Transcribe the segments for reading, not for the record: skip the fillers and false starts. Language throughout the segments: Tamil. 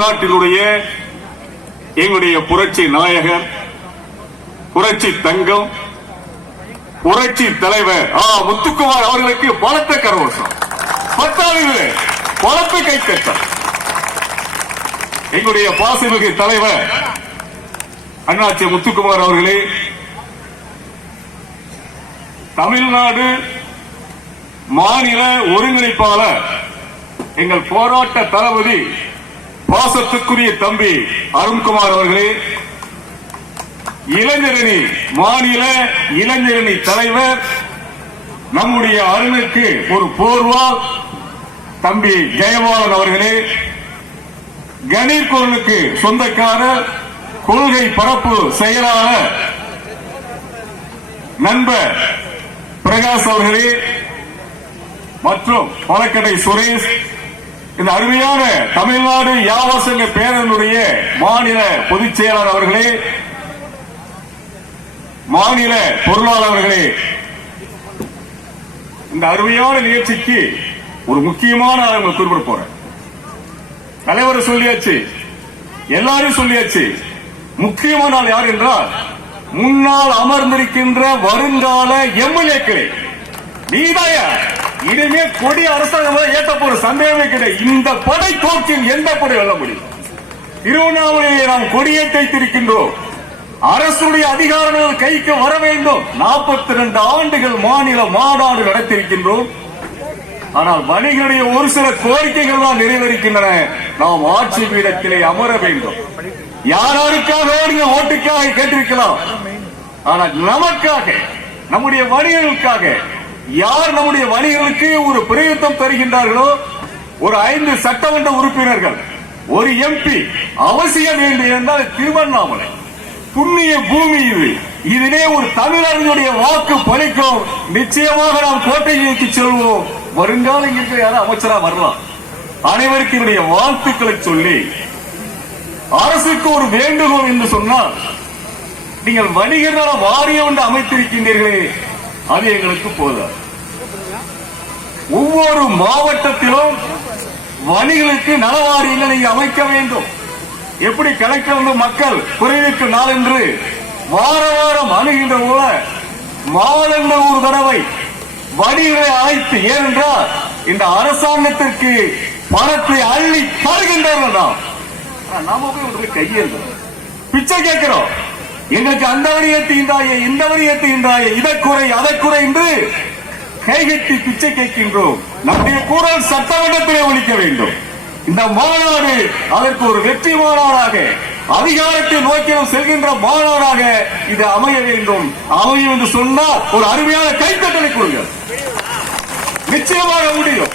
நாட்டினுடைய எங்களுடைய புரட்சி நாயகர், புரட்சி தங்கம், புரட்சி தலைவர் முத்துக்குமார் அவர்களுக்கு பலத்த கரகோஷம், பத்தாளிகளே பலத்த கைத்தட்டல். எங்களுடைய பாசமிகு தலைவர் அண்ணாச்சி முத்துக்குமார் அவர்களே, தமிழ்நாடு மாநில ஒருங்கிணைப்பாளர், எங்கள் போராட்ட தளபதி பாசத்துக்குரிய தம்பி அருண்குமார் அவர்களே, இளைஞரணி மாநில இளைஞரணி தலைவர் நம்முடைய அருணுக்கு ஒரு போர்வால் தம்பி ஜெயபாலன் அவர்களே, கணீர் குரலுக்கு சொந்தக்காரர் கொள்கை பரப்பு செயலாளர் நண்பர் பிரகாஷ் அவர்களே மற்றும் பழக்கடை சுரேஷ், இந்த அருமையான தமிழ்நாடு வியாபார சங்க பேரனுடைய மாநில பொதுச் செயலாளர் அவர்களே, மாநில பொருளாளர் அவர்களே, இந்த அருமையான நிகழ்ச்சிக்கு ஒரு முக்கியமான ஆளுமை குறிப்பிட போறேன். தலைவர் சொல்லியாச்சு, எல்லாரும் சொல்லியாச்சு. முக்கியமான ஆள் யார் என்றால் முன்னால் அமர்ந்திருக்கின்ற வருங்கால எம்எல்ஏக்களே. நீதாய இனிமே கொடி அரசாங்கம் ஏற்ற போற சந்தேகமே கிடையாது. இந்த படை தோற்கில் எந்த படை வெல்ல முடியும்? திருவண்ணாமலையை நாம் கொடியேற்றி வைத்திருக்கின்றோம். அரசுடைய அதிகாரங்கள் கைக்கு வர வேண்டும். 42 ஆண்டுகள் மாநில மாநாடு நடத்தியிருக்கின்றோம். ஆனால் வணிகருடைய ஒரு சில கோரிக்கைகள் தான் நிறைவேறிக்கின்றன. நாம் ஆட்சி பீடத்திலே அமர வேண்டும். யாருக்காக ஓட்டுக்காக கேட்டிருக்கலாம். ஆனால் நமக்காக, நம்முடைய வணிகர்களுக்காக, யார் நம்முடைய வணிகர்களுக்கு ஒரு பிரயோஜனம் தருகின்றார்களோ, ஒரு 5 சட்டமன்ற உறுப்பினர்கள், ஒரு எம்பி அவசியம் வேண்டும் என்றால் திருவண்ணாமலை புண்ணிய பூமி இது. இதிலே ஒரு தமிழர்களுடைய வாக்கு பலிக்கும். நிச்சயமாக நாம் கோட்டையை நோக்கி செல்வோம். வருங்கால இருக்கிற யாரும் அமைச்சரா வரலாம். அனைவருக்கு என்னுடைய வாழ்த்துக்களை சொல்லி அரசுக்கு ஒரு வேண்டுகோள் என்று சொன்னால், நீங்கள் வணிகர் நல வாரியம் என்று அமைத்திருக்கின்றீர்களே, அது எங்களுக்கு போதாது. ஒவ்வொரு மாவட்டத்திலும் வணிகர்களுக்கு நல வாரியங்களை நீங்க அமைக்க வேண்டும். எப்படி கலெக்டர் மக்கள் குறைவுக்கு நாள் என்று வார வாரம் அணுகின்ற போல மாதங்கள் ஒரு தடவை வணிகர்களை அழைத்து, ஏனென்றால் இந்த அரசாங்கத்திற்கு பணத்தை அள்ளி தருகின்றனர். நாம போய் கையெழுத்து பிச்சை கேட்கிறோம். எங்களுக்கு அந்த வரியை தீண்டாயே, இந்த வரியை தீண்டாயே, இதை குறை அதை குறை என்று கைகட்டி பிச்சை கேட்கின்றோம். நம்முடைய குரல் சட்டமன்றத்திலே ஒலிக்க வேண்டும். இந்த மாநாடு அதற்கு ஒரு வெற்றி மாநாடாக, அதிகாரத்தை நோக்கி செல்கின்ற மாநாடாக இது அமைய வேண்டும். அமையும் என்று சொன்னால் ஒரு அருமையான கைத்தட்டலை கொடுங்கள். நிச்சயமாக முடியும்.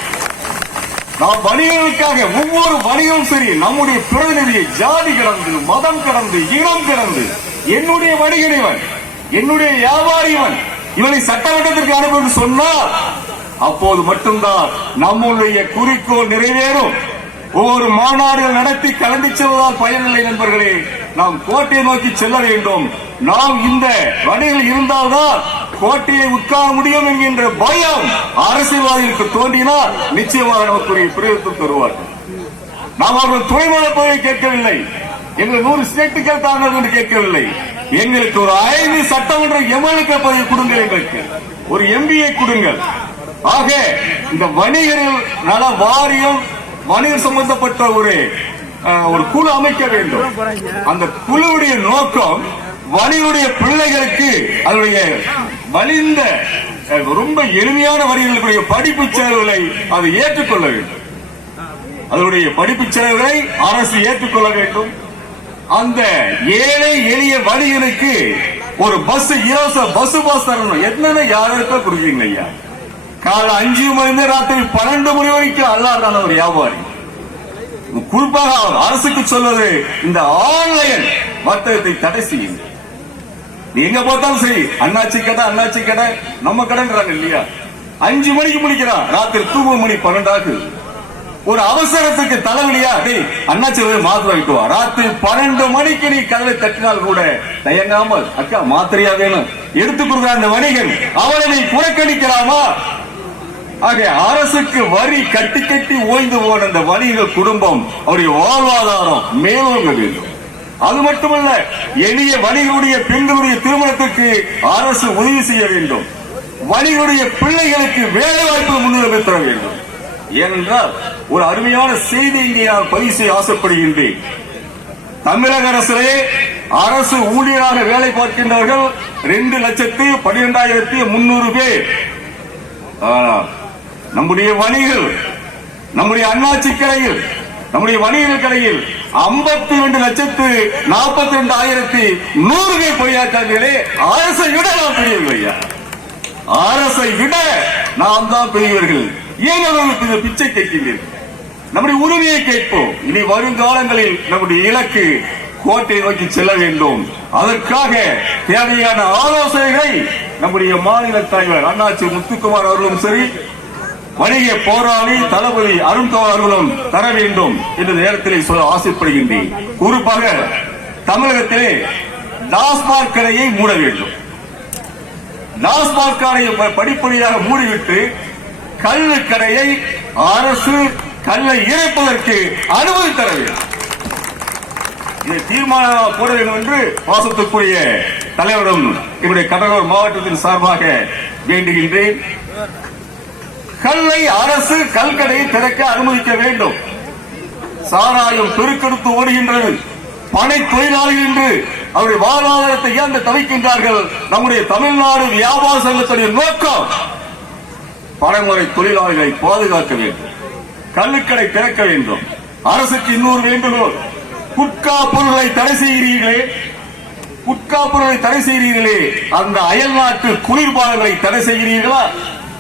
நாம் வணிகர்களுக்காக ஒவ்வொரு வணிகமும் சரி, நம்முடைய பிரதிநிதியை ஜாதி கடந்து, மதம் கடந்து, இனம் கடந்து, என்னுடைய வணிகனிவன், என்னுடைய வியாபாரிவன், இவனை சட்டமன்றத்திற்கு அனுப்ப சொன்னால் அப்போது மட்டும்தான் நம்முடைய குறிக்கோள் நிறைவேறும். ஒவ்வொரு மாநாடுகள் நடத்தி கலந்து செல்வதால் பயனில்லை நண்பர்களே. நாம் கோட்டையை நோக்கி செல்ல வேண்டும். நாம் இந்த வணிகள் இருந்தால்தான் கோட்டையை உட்கார முடியும் என்கின்ற பயம் அரசியல்வாதிகளுக்கு தோன்றினால் நிச்சயமாக நமக்குரிய பிரயோஜனம் தருவார்கள். நாம் அவர்கள் துணைமல பதவியை கேட்கவில்லை. எங்கள் 100 ஸ்டேட்டுகள் தாங்கள் என்று கேட்கவில்லை. எங்களுக்கு ஒரு 5 சட்டமன்ற எம்எல்ஏ பதவி கொடுங்கள், எங்களுக்கு ஒரு எம்பியை கொடுங்கள். ஆக இந்த வணிகர்கள் நல வாரியம், வணிகர் சம்பந்தப்பட்ட ஒரு குழு அமைக்க வேண்டும். அந்த குழுவுடைய நோக்கம் வணிகருடைய பிள்ளைகளுக்கு அதனுடைய வலிந்த ரொம்ப எளிமையான வரிகளுடைய படிப்பு செலவுகளை அது ஏற்றுக்கொள்ள வேண்டும். அதனுடைய படிப்பு செலவுகளை அரசு ஏற்றுக்கொள்ள வேண்டும். அந்த ஏழை எளிய வணிகனுக்கு ஒரு பஸ், இலவச பஸ் பாஸ் தரணும். என்னென்ன யாருக்கா கொடுக்கீங்க ஐயா? காலை 5 மணி ராத்திரி 12 மணி வரைக்கும் அல்லாதான ஒரு வியாபாரி. குறிப்பாக அரசுக்கு சொல்வது, இந்த ஆன்லைன் வர்த்தகத்தை தடை செய்யுங்க. எங்க பார்த்தாலும் சரி, அண்ணாச்சி கடை, அண்ணாச்சி கடை, நம்ம கடைன்றாங்க இல்லையா? 5 மணிக்கு முடிக்கிறான், ராத்திரி தூங்கும் மணி 12 ஆகுது. ஒரு அவசரத்துக்கு தலைவலியா, அண்ணாச்சி மாத்திரை வாங்கிட்டு வா. ராத்திரி 12 மணிக்கு நீ கதவை தட்டினால் கூட தயங்காமல், அக்கா மாத்திரையா வேணும் எடுத்துக் கொடுக்கிற அந்த வணிகன், அவனை நீ புறக்கணிக்கலாமா? ஆக அரசுக்கு வரி கட்டி கட்டி ஓய்ந்து போன அந்த வணிக குடும்பம் அவருடைய வாழ்வாதாரம் மேலோங்க வேண்டும். அது மட்டுமல்ல, எளிய வணிகருடைய பெண்களுடைய திருமணத்திற்கு அரசு உதவி செய்ய வேண்டும். வணிகருடைய பிள்ளைகளுக்கு வேலை வாய்ப்பு முன்னுரிமை தர வேண்டும். ஏனென்றால் ஒரு அருமையான செய்தி இங்கே நான் பதிவு செய்ய ஆசைப்படுகின்றேன். தமிழக அரசிலே அரசு ஊழியராக வேலை பார்க்கின்றவர்கள் 2,12,300 பேர். ஆனால் நம்முடைய வணிகர், நம்முடைய அண்ணாச்சி கடையில், நம்முடைய வணிகர் கடையில் 52,42,100 பேர் பணியாற்றார்களே. அரசை விட நாம் பெரியவர்கள் ஐயா, அரசை விட நாம் தான் பெரியவர்கள். ஏன் அவர்களுக்கு பிச்சை கேட்கின்றீர்கள்? நம்முடைய உரிமையை கேட்போம். இனி வருங்காலங்களில் நம்முடைய இலக்கு கோட்டை நோக்கி செல்ல வேண்டும். அதற்காக தேவையான ஆலோசனைகளை நம்முடைய மாநில தலைவர் அண்ணாச்சி முத்துக்குமார் அவர்களும் சரி, வணிக போராளி தளபதி அருண்குமார் அவர்களும் தர வேண்டும் என்ற நேரத்தில் சொல்ல ஆசைப்படுகின்றேன். குறிப்பாக தமிழகத்திலே டாஸ்மாக் கடையை மூட வேண்டும். டாஸ்மாக் கடையை படிப்படியாக மூடிவிட்டு கள்ளு கடையை அரசு கல்லை இறைப்பதற்கு அனுமதி தர வேண்டும். இதை தீர்மானம் போட வேண்டும் என்று பாசத்துக்குரிய தலைவரிடம் என்னுடைய கடலூர் மாவட்டத்தின் சார்பாக வேண்டுகின்றேன். கல்லை அரசு கல்கடையை திறக்க அனுமதிக்க வேண்டும். சாராயம் பெருக்கெடுத்து ஓடுகின்றது. பனை தொழிலாளிகள் என்று அவருடைய வாழ்வாதாரத்தை இழந்து தவிக்கின்றார்கள். நம்முடைய தமிழ்நாடு வியாபார சங்கத்துடைய நோக்கம் பனைமுறை தொழிலாளிகளை பாதுகாக்க வேண்டும். கள்ளுக்கடை திறக்க வேண்டும். அரசுக்கு இன்னொரு வேண்டுகோள், குட்கா பொருட்களை தடை செய்கிறீர்களே, குட்கா பொருட்களை தடை செய்கிறீர்களே, அந்த அயல் நாட்டு குளிர்பானங்களை தடை செய்கிறீர்களா?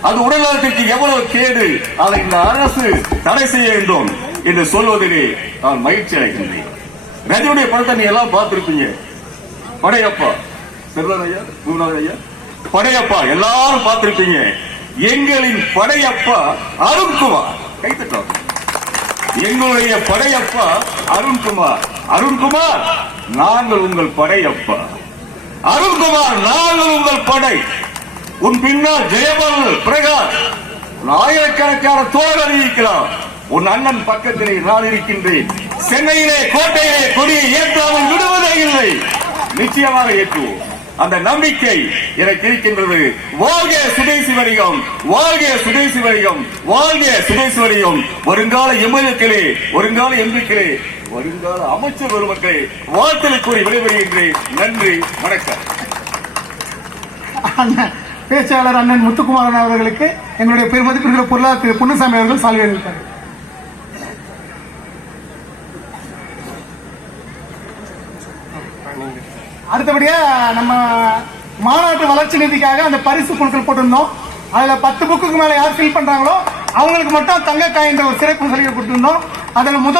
அது உடல்நலத்திற்கு எவ்வளவு கேடு, அதை இந்த அரசு தடை செய்ய வேண்டும் என்று சொல்வதிலே நான் மகிழ்ச்சி அடைகின்றேன். ரஜினியுடைய படத்தை நீ எல்லாம் பார்த்திருப்பீங்க. படையப்பா செல்வன் ஐயா, குருநாதர் ஐயா, படையப்பா எல்லாரும் பார்த்திருப்பீங்க. எங்களின் படையப்பா அருண்குமார், கைத்தட்டோம். எங்களுடைய படையப்பா அருண்குமார். அருண்குமார், நாங்கள் உங்கள் படையப்பா. அருண்குமார், நாங்கள் உங்கள் படை. உன் பின்னால் ஜெயபால் பிரகாஷ், ஆயிரக்கணக்கான தோழர் இருக்கிறார். உன் அண்ணன் பக்கத்திலே நான் இருக்கின்றேன். சென்னையிலே கோட்டையிலே கொடியை ஏற்றாமல் விடுவதே இல்லை. நிச்சயமாக ஏற்றுவோம். அந்த நம்பிக்கை எனக்கு இருக்கின்றது. வாழ்க சுதேசி வணிகம், வாழ்க சுதேசி வணிகம், வாழ்க சுதேசி வணிகம். வருங்கால எம்எல்ஏக்களே, வருங்கால எம்பிக்களே, வருங்கால அமைச்சர் பெருமக்களே, வாழ்த்தலை கூறி விடைபெறுகின்றேன். நன்றி, வணக்கம். பேச்சாளர் அண்ணன் முத்துக்குமாரன் அவர்களுக்கு எங்களுடைய பெருமதிப்பிற்குரிய பொருளாளர் திரு பொன்னுசாமி அவர்கள் சால்வை அளித்தார். அடுத்தபடியா நம்ம மாநாட்டு வளர்ச்சி நிதிக்காக அந்த பரிசு பொருட்கள் போட்டிருந்தோம். அதுல 10 புக்குக்கு மேல யார் ஃபில் பண்றாங்களோ அவங்களுக்கு மட்டும் தங்க காயின்ற ஒரு சிறப்பு சலுகை கொடுத்திருந்தோம். அதுல முதல்